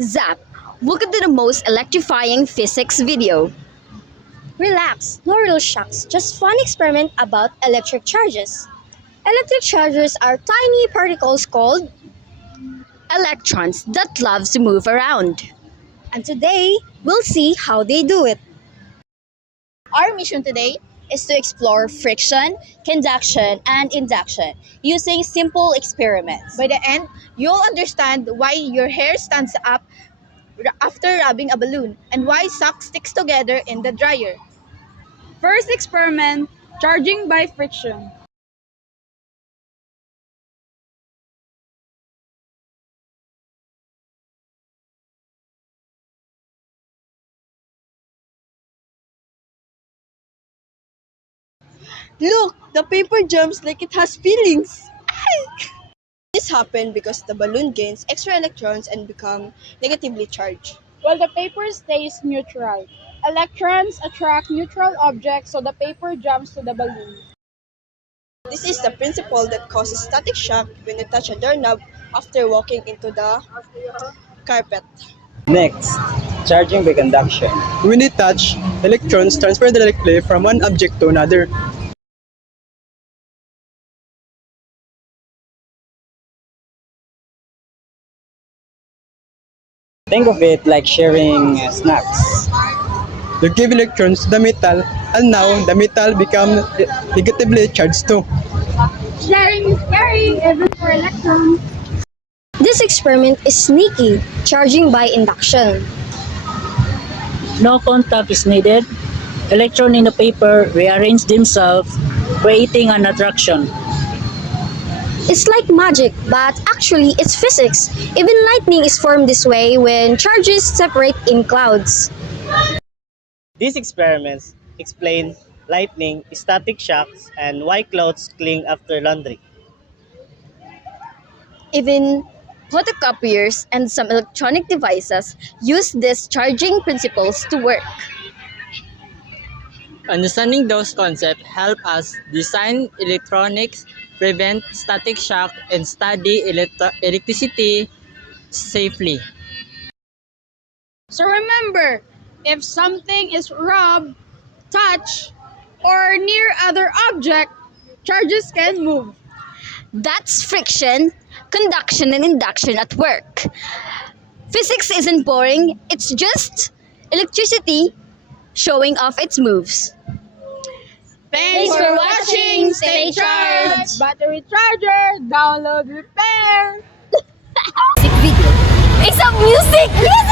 Zap! Welcome to the most electrifying physics video. Relax, no real shocks, just fun experiment about electric charges. Electric charges are tiny particles called, Electrons that love to move around. and today we'll see how they do it. Our mission today is to explore friction, conduction, and induction using simple experiments. By the end, you'll understand why your hair stands up after rubbing a balloon and why socks sticks together in the dryer. First experiment, charging by friction. Look, the paper jumps like it has feelings. This happened because the balloon gains extra electrons and become negatively charged. While the paper stays neutral. Electrons attract neutral objects, so the paper jumps to the balloon. This is the principle that causes static shock when you touch a doorknob after walking into the carpet. Next, charging by conduction. When they touch, electrons transfer directly from one object to another. Think of it like sharing snacks. You give electrons to the metal, and now the metal becomes negatively charged too. Sharing is caring, even for electrons. This experiment is sneaky, charging by induction. No contact is needed. Electrons in the paper rearrange themselves, creating an attraction. It's like magic, but actually it's physics. Even lightning is formed this way when charges separate in clouds. These experiments explain lightning, static shocks, and why clothes cling after laundry. Even photocopiers and some electronic devices use these charging principles to work. Understanding those concepts help us design electronics, prevent static shock, and study electricity safely. So remember, if something is rubbed, touched, or near other object, charges can move. That's friction, conduction, and induction at work. Physics isn't boring, it's just electricity showing off its moves. Thanks for watching. Stay charged. Battery charger. Download, repair. Music video. It's a music!